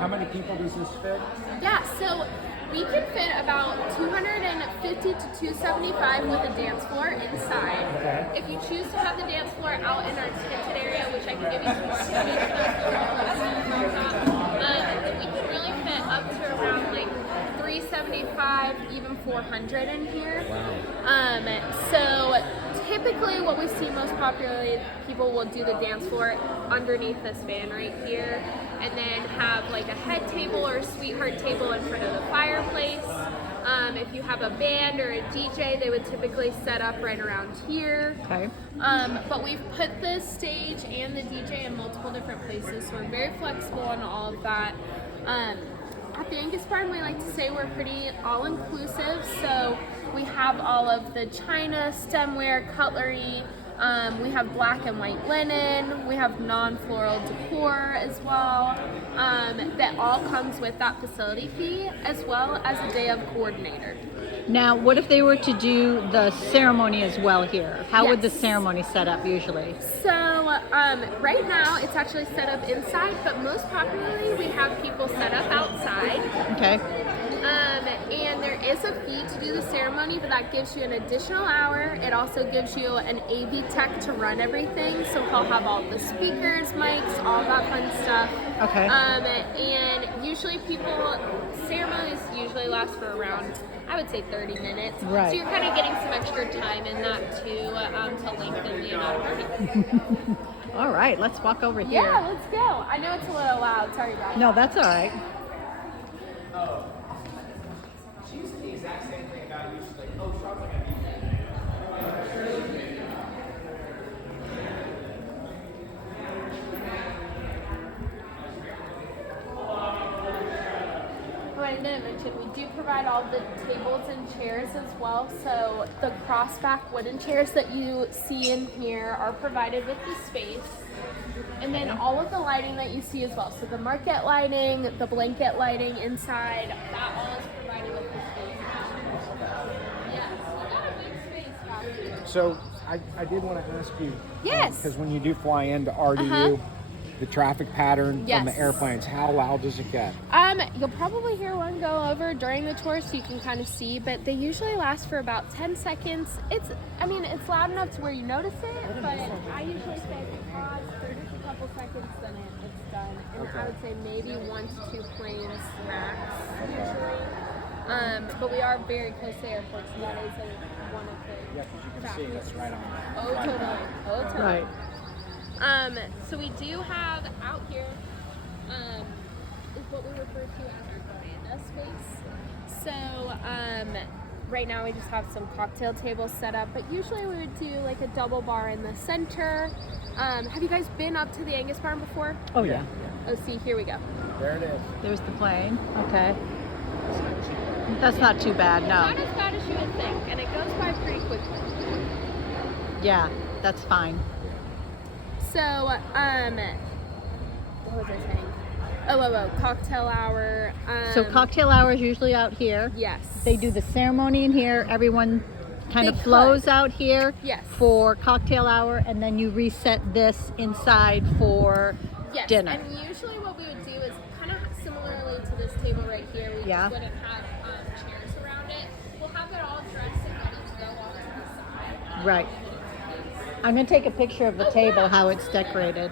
How many people does this fit? Yeah, so we can fit about 250 to 275 with a dance floor inside. Okay. If you choose to have the dance floor out in our tented area, which I can give you some more information on, we can really fit up to around like 375, even 400 in here. Wow. So typically what we see most popularly, people will do the dance floor underneath this fan right here, and then have like a head table or a sweetheart table in front of the fireplace. If you have a band or a DJ, they would typically set up right around here. Okay. But we've put the stage and the DJ in multiple different places, so we're very flexible on all of that. At the Angus Barn, we like to say we're pretty all-inclusive, so we have all of the china, stemware, cutlery. We have black and white linen. We have non-floral decor as well. That all comes with that facility fee, as well as a day of coordinator. Now, what if they were to do the ceremony as well here? How would the Yes. ceremony set up usually? So right now it's actually set up inside, but most popularly we have people set up outside. Okay. And there is a fee to do the ceremony, but that gives you an additional hour. It also gives you an AV tech to run everything, so he'll have all the speakers, mics, all that fun stuff. Okay. And usually ceremonies usually last for around, I would say 30 minutes. Right. So you're kind of getting some extra time in that too, to lengthen the amount of party. All right, let's walk over here. Yeah, let's go. I know it's a little loud, sorry about that. No, that's all right. She said the exact same thing about you. She's like, oh, Charles, like, Oh, I didn't mention, we do provide all the tables and chairs as well. So the crossback wooden chairs that you see in here are provided with the space. And then all of the lighting that you see as well. So the market lighting, the blanket lighting inside, that all is provided with the space. Yes, we got a big space back here. So I did want to ask you. Yes. Because when you do fly into RDU, the traffic pattern from the Yes. airplanes, how loud does it get? You'll probably hear one go over during the tour, so you can kind of see, but they usually last for about 10 seconds. It's loud enough to where you notice it, but I usually say pause for just a couple seconds, then it's done. And I would say maybe 1 to 2 planes max, usually. But we are very close to airports, so that is one of the Yeah, because you can see factors. it's right on. Oh, totally. Oh, totally. Right. So we do have out here is what we refer to as our veranda space. So right now we just have some cocktail tables set up, but usually we would do like a double bar in the center. Have you guys been up to the Angus Barn before? Oh yeah. Oh, see, here we go. There it is. There's the plane. Okay. That's not too bad, It's no. not as bad as you would think, and it goes by pretty quickly. Yeah, that's fine. So, what was I saying? Oh, cocktail hour. So cocktail hour is usually out here. Yes. They do the ceremony in here. Everyone kind They of flows could. out here Yes. for cocktail hour, and then you reset this inside for Yes, dinner. and usually what we would do is kind of similarly to this table right here. We Yeah. just wouldn't have chairs around it. We'll have it all dressed and ready to go off to the side. Right. I'm going to take a picture of the table, how it's decorated.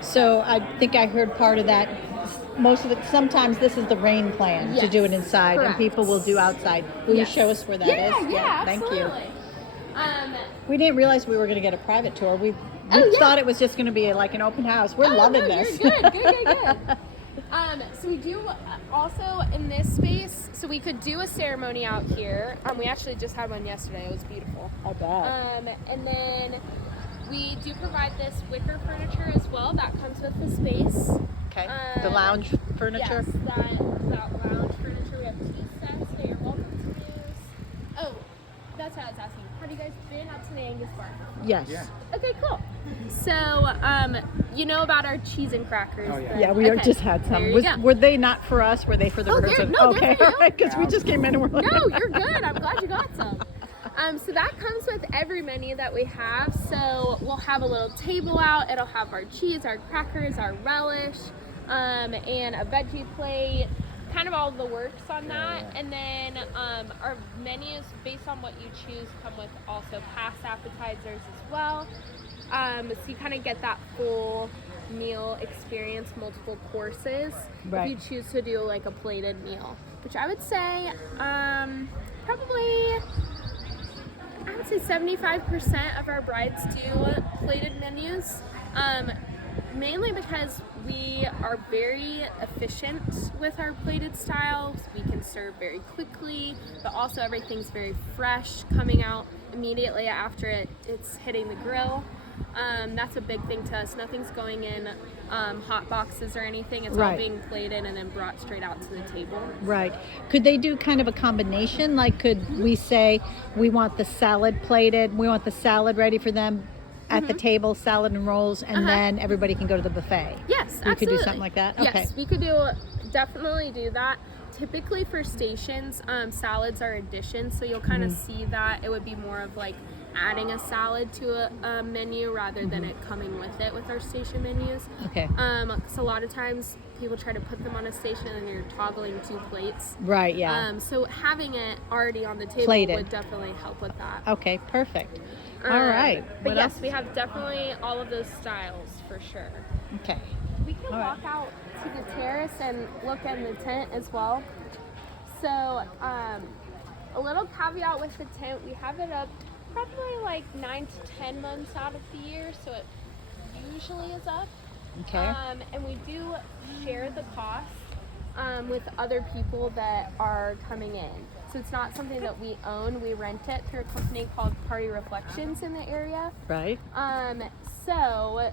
So I think I heard part of that. Most of it, sometimes this is the rain plan to do it Yes, inside, and correct. people will do outside. Will Yes. you show us where that is? Yeah, Thank you. absolutely. We didn't realize we were going to get a private tour. We Oh, yeah. thought it was just going to be like an open house. We're loving no, this. You're good. So we do also in this space, so we could do a ceremony out here. We actually just had one yesterday. It was beautiful. I bet. And then we do provide this wicker furniture as well. That comes with the space. Okay. The lounge furniture. Yes, that lounge furniture. We have tea sets that you're welcome to use. Oh, that's what I was asking. Have you guys been up to the Angus Barn? Yes. Yeah. Okay, cool. So, you know about our cheese and crackers? Oh, yeah. then? Yeah, we Okay, just had there some. you go. Were they not for us? Were they for the Oh, person? no, they're okay, for you. all right, because we just came in and we're like, No, you're good. I'm glad you got some. So that comes with every menu that we have. So we'll have a little table out. It'll have our cheese, our crackers, our relish, and a veggie plate. Kind of all the works on that. And then our menus, based on what you choose, come with also past appetizers as well. So you kind of get that full meal experience, multiple courses. Right. If you choose to do like a plated meal, which I would say probably, I would say 75% of our brides do plated menus. Mainly because we are very efficient with our plated styles. We can serve very quickly, but also everything's very fresh, coming out immediately after it's hitting the grill. That's a big thing to us. Nothing's going in hot boxes or anything. It's all Right. being plated and then brought straight out to the table. right. Could they do kind of a combination? Like, could we say we want the salad plated, we want the salad ready for them at the table, salad and rolls, and then everybody can go to the buffet? Yes, We absolutely. could do something like that? Okay. Yes, we could definitely do that. Typically for stations, salads are additions, so you'll kind of see that. It would be more of like adding a salad to a menu rather than it coming with it with our station menus. Okay. So a lot of times people try to put them on a station and you're toggling 2 plates. Right, yeah. So having it already on the table Plated. would definitely help with that. Okay, perfect. All right. But What yes, else? we have definitely all of those styles for sure. Okay. We can All right. walk out to the terrace and look in the tent as well. So, a little caveat with the tent, we have it up probably like 9 to 10 months out of the year, so it usually is up. Okay. And we do share the cost with other people that are coming in. So it's not something that we own. We rent it through a company called Party Reflections in the area. Right. So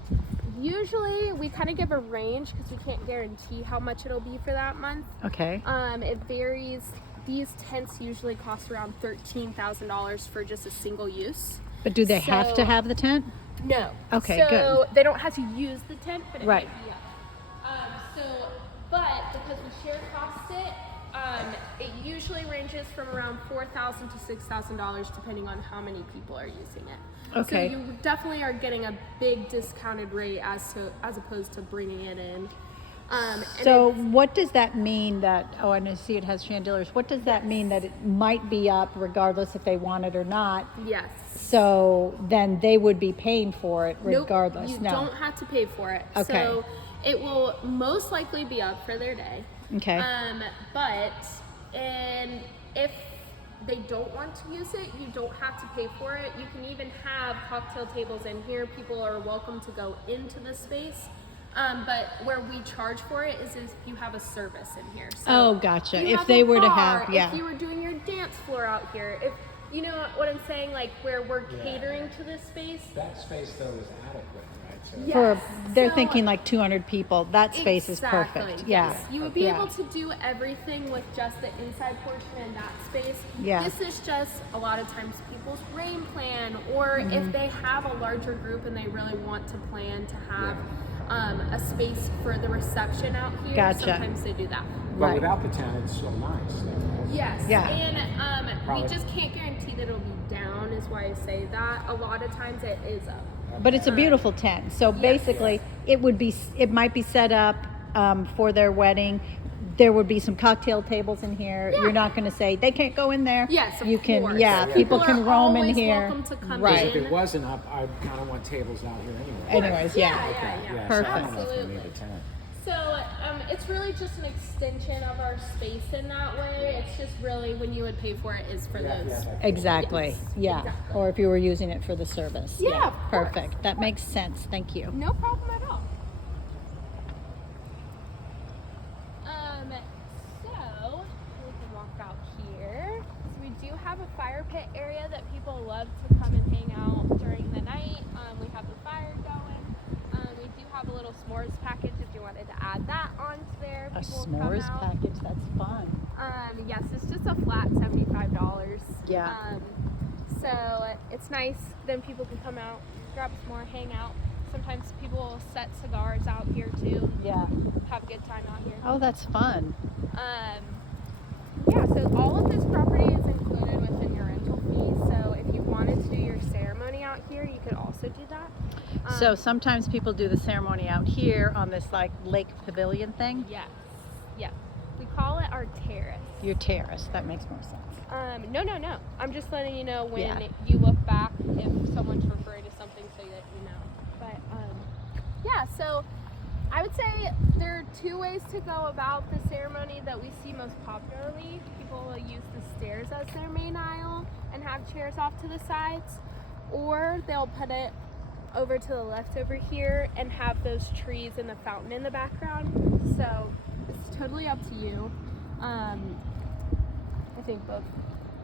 usually we kind of give a range because we can't guarantee how much it'll be for that month. Okay. It varies. These tents usually cost around $13,000 for just a single use. But do they have to So- have the tent? No. Okay, so good. they don't have to use the tent, but it Right. might be up. But because we share cost it usually ranges from around $4,000 to $6,000 depending on how many people are using it. Okay. So you definitely are getting a big discounted rate as opposed to bringing it in. And So it's- what does that mean that, oh, and I see it has chandeliers. What does that mean that it might be up regardless if they want it or not? yes. So then they would be paying for it regardless? Nope, you No. don't have to pay for it. Okay. So it will most likely be up for their day. Okay. And if they don't want to use it, you don't have to pay for it. You can even have cocktail tables in here. People are welcome to go into the space. But where we charge for it is if you have a service in here. So Oh, gotcha. you If have they a were to bar, have, yeah. If you were doing your dance floor out here, if you know what I'm saying, like where we're catering to this space. That space though is adequate, right? So Yes. They're So- thinking like 200 people. That space is Exactly, perfect. yes. Yeah. You would be Yeah. able to do everything with just the inside portion in that space. Yeah. This is just a lot of times people's rain plan, or Mm-hmm. if they have a larger group and they really want to plan to have a space for the reception out here. Gotcha. Sometimes they do that. But Right. without the tent, it's so nice. Though, right? Yes. Yeah. And Probably. we just can't guarantee that it'll be down, is why I say that. A lot of times it is up. But it's a beautiful tent. So basically, it might be set up for their wedding. There would be some cocktail tables in here. Yeah. You're not going to say they can't go in there. Yes, of you can. course. Yeah, Yeah. people People can are roam in always here. welcome to come Right. Because if in. it wasn't up, I kind of want tables out here anyway. Anyways, yeah. Yeah. Yeah, so I don't know if Absolutely. we need a tent. So it's really just an extension of our space in that way. It's just really when you would pay for it is for those. Exactly. Yes, Yeah. exactly. Or if you were using it for the service. Yeah, of course. Perfect. That makes sense. Thank you. No problem at all. So we can walk out here. So we do have a fire pit area that people love to come and hang out during the night. We have the fire going. We do have a little s'mores package if you wanted to add that onto there. A People come s'mores out. package. That's fun. Yes, it's just a flat $75. Yeah. So it's nice. Then people can come out, grab some more, hang out. Sometimes people will set cigars out here too. Yeah. Have a good time out here. Oh, that's fun. Yeah, so all of this property is included within your rental fee. So if you wanted to do your ceremony out here, you could also do that. So sometimes people do the ceremony out here on this like lake pavilion thing. Yes. Yep. We call it our terrace. Your terrace. That makes more sense. No. I'm just letting you know when Yeah. you look back if someone's referring to something so that you know. But yeah, so I would say there are two ways to go about the ceremony that we see most popularly. People will use the stairs as their main aisle and have chairs off to the sides, or they'll put it over to the left over here and have those trees and the fountain in the background. So it's totally up to you. I think both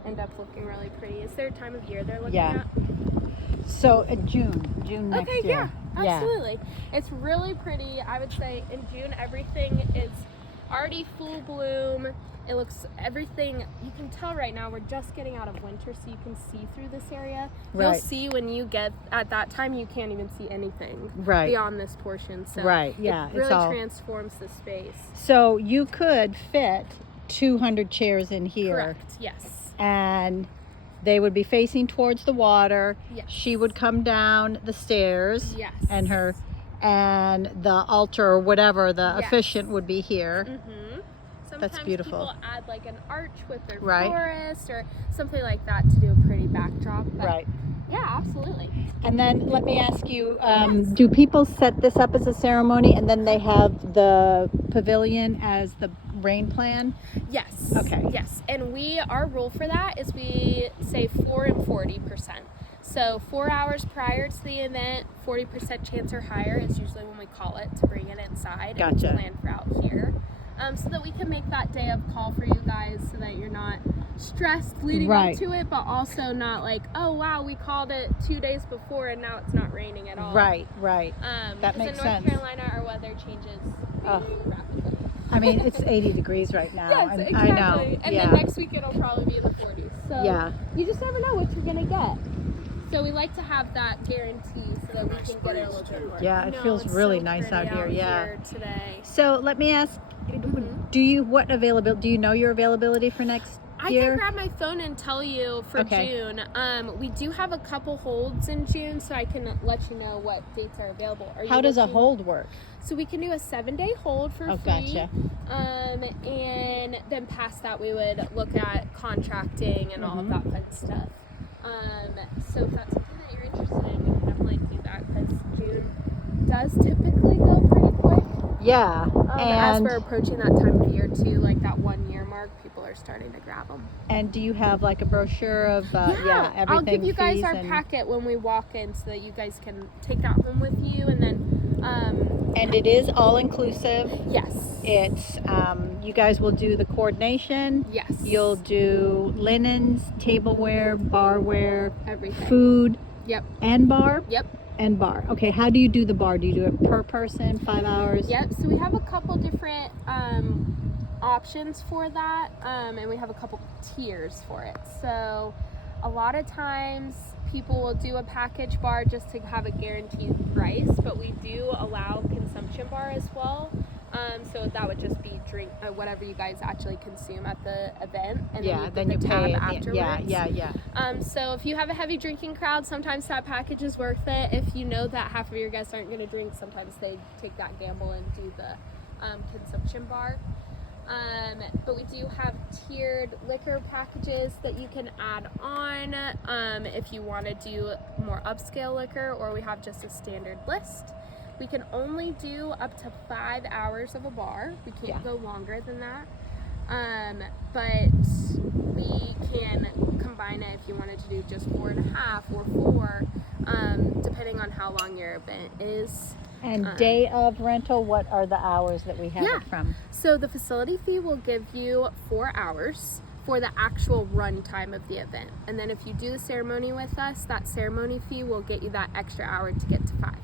end up looking really pretty. Is there a time of year they're looking Yeah. at? So June next Okay, year. yeah, absolutely. It's really pretty. I would say in June everything is already full bloom. It looks everything. You can tell right now we're just getting out of winter, so you can see through this area. You'll Right. see when you get at that time, you can't even see anything Right. beyond this portion. So Right, yeah, it it's really all- transforms the space. So you could fit 200 chairs in here. Correct. Yes. And they would be facing towards the water. Yes. She would come down the stairs. Yes. And the altar or whatever, the Yes. officiant would be here. Mm-hmm. Sometimes That's beautiful. people add like an arch with their Right. florist or something like that to do a pretty backdrop. But Right. Yeah, absolutely. And then let me ask you, do people set this up as a ceremony and then they have the pavilion as the rain plan? Yes. Okay. Yes. And our rule for that is we say 4 and 40%. So 4 hours prior to the event, 40% chance or higher is usually when we call it to bring it inside. And Gotcha. plan for out here. So that we can make that day of call for you guys so that you're not stressed leading Right. up to it, but also not like, oh wow, we called it 2 days before and now it's not raining at all. Right. That 'cause makes in sense. North Carolina, our weather changes really rapidly. I mean, it's 80 degrees right now. Yes, and exactly. I know. And yeah. then next week it'll probably be in the 40s. So Yeah. you just never know what you're gonna get. So we like to have that guarantee so that we can get it a little bit more. Yeah, it No, feels it's really so nice pretty out here, yeah. today. So let me ask, Mm-hmm. do you know your availability for next I year? can grab my phone and tell you for Okay. June. We do have a couple holds in June, so I can let you know what dates are available. Are you How does a looking- hold work? So we can do a 7-day hold for Oh, free. gotcha. And then past that, we would look at contracting and all of that fun stuff. So if that's something that you're interested in, we can definitely do that because June does typically go pretty quick. Yeah. As And we're approaching that time of year too, like that 1 year mark, people are starting to grab them. and do you have like a brochure of everything? I'll give you guys fees our and, packet when we walk in so that you guys can take that home with you, and then and it is all inclusive. yes. It's you guys will do the coordination. Yes. You'll do linens, tableware, barware, everything. food, Yep. and bar. Yep. And bar. Okay, how do you do the bar? Do you do it per person, 5 hours? Yep. So we have a couple different options for that, and we have a couple tiers for it. So a lot of times people will do a package bar just to have a guaranteed price, but we do allow consumption bar as well. So that would just be drink whatever you guys actually consume at the event, and Yeah, then you pay tab at the end. afterwards. Yeah. So if you have a heavy drinking crowd, sometimes that package is worth it. If you know that half of your guests aren't going to drink, sometimes they take that gamble and do the consumption bar. But we do have tiered liquor packages that you can add on if you want to do more upscale liquor, or we have just a standard list. We can only do up to 5 hours of a bar. We can't go longer than that. But we can combine it if you wanted to do just 4.5 or 4, depending on how long your event is. And day of rental, what are the hours that we have it from? So the facility fee will give you 4 hours for the actual run time of the event. And then if you do the ceremony with us, that ceremony fee will get you that extra hour to get to 5.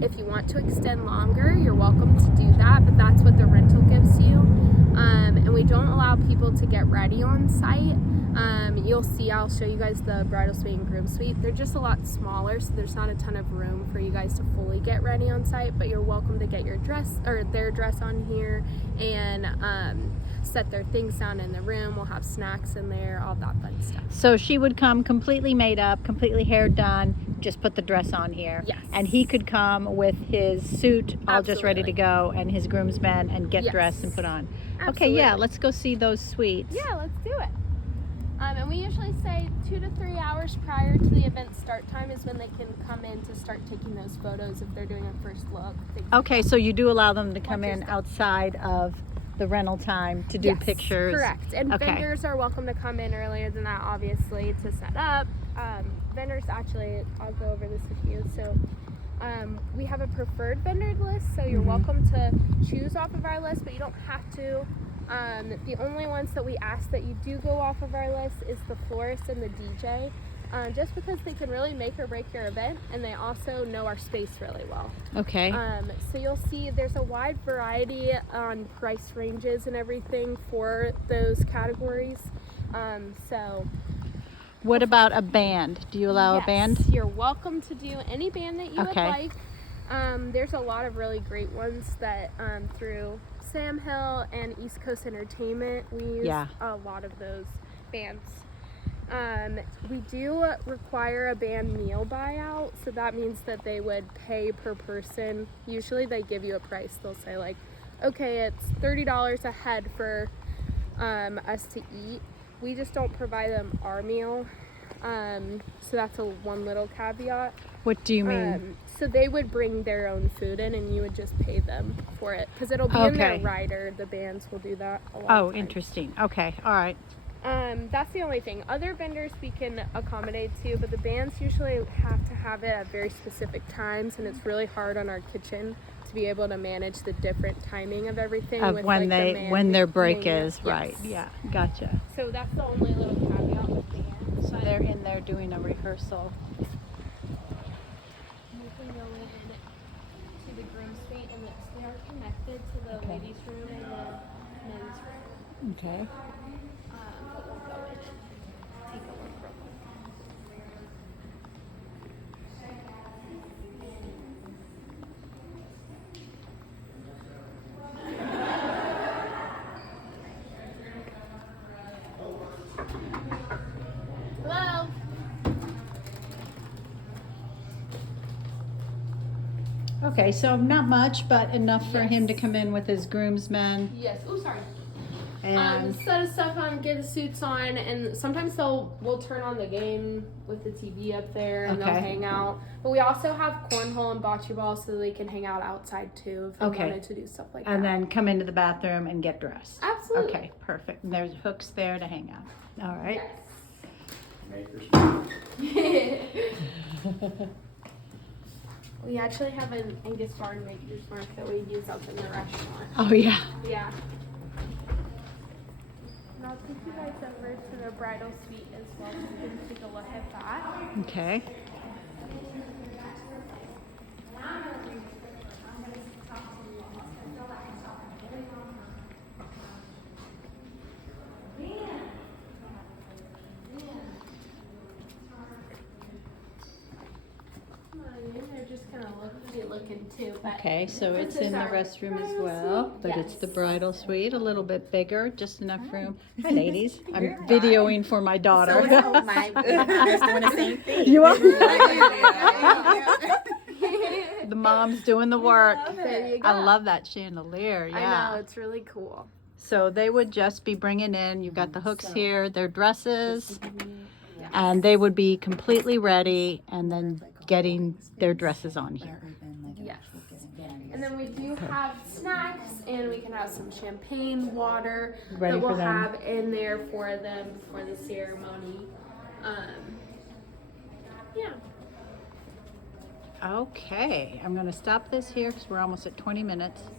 If you want to extend longer, you're welcome to do that, but that's what the rental gives you. And we don't allow people to get ready on site. You'll see, I'll show you guys the bridal suite and groom suite. They're just a lot smaller, so there's not a ton of room for you guys to fully get ready on site, but you're welcome to get your dress or their dress on here and set their things down in the room. We'll have snacks in there, all that fun stuff. So she would come completely made up, completely hair done, just put the dress on here. Yes. And he could come with his suit all just ready to Absolutely. go and his groomsmen and get Yes. dressed and put on. Okay, Absolutely. yeah, let's go see those suites. Yeah, let's do it. And we usually say 2 to 3 hours prior to the event start time is when they can come in to start taking those photos if they're doing a first look. Okay, so you do allow them to come Watch your in step. outside of the rental time to do Yes, pictures. correct. And Okay. vendors are welcome to come in earlier than that, obviously, to set up. Vendors, actually, I'll go over this with you. So we have a preferred vendor list, so you're welcome to choose off of our list, but you don't have to. The only ones that we ask that you do go off of our list is the florist and the DJ, just because they can really make or break your event, and they also know our space really well. Okay. So you'll see there's a wide variety on price ranges and everything for those categories. So What about a band? Do you allow a band? yes, you're welcome to do any band that you would Okay. like. There's a lot of really great ones that through Sam Hill and East Coast Entertainment, we use Yeah. a lot of those bands. We do require a band meal buyout, so that means that they would pay per person. Usually they give you a price. They'll say like, okay, it's $30 a head for us to eat. We just don't provide them our meal. So that's one little caveat. What do you mean? So they would bring their own food in and you would just pay them for it because it'll be in their Okay. rider. The bands will do that a lot Oh, of times. interesting. Okay, all right. That's the only thing. Other vendors we can accommodate too, but the bands usually have to have it at very specific times, and it's really hard on our kitchen to be able to manage the different timing of everything. Of with, when like, they when their break menu. is, right? Yes. Yeah, gotcha. So that's the only little caveat with bands. So they're in there doing a rehearsal. You can go in to the groom suite, and they are connected to the ladies' room and the men's room. Okay. But we'll go in and take a look real quick. Hello. Okay, so not much, but enough for him to come in with his groomsmen Yes. Oh, sorry. and Set his stuff on, get his suits on, and sometimes we'll turn on the game with the TV up there, and they'll Okay. hang out. But we also have cornhole and bocce ball, so they can hang out outside too if they Okay. wanted to do stuff like and that. then come into the bathroom and get dressed. Absolutely. Okay, perfect. And there's hooks there to hang out. All right. We actually have an Angus Barn Maker's Mark that we use up in the restaurant. Oh yeah. Yeah. And I'll take you guys over to the bridal suite as well, so you can take a look at that. Okay. They're just kind of looking too. But Okay, so this it's is in the our restroom as bridal well, suite. but it's the Yes. bridal suite, a little bit bigger, just enough room. Hi, ladies. I'm videoing for my daughter. My daughter's doing the same thing. You are? Yeah. The mom's doing the work. There you go. I love that chandelier. I Yeah. know, it's really cool. So they would just be bringing in, you've got the hooks So- here, their dresses, and they would be completely ready and then getting their dresses on here. Yes. And then we do have snacks, and we can have some champagne, water Ready that for we'll them. have in there for them for the ceremony. Yeah. Okay, I'm going to stop this here because we're almost at 20 minutes.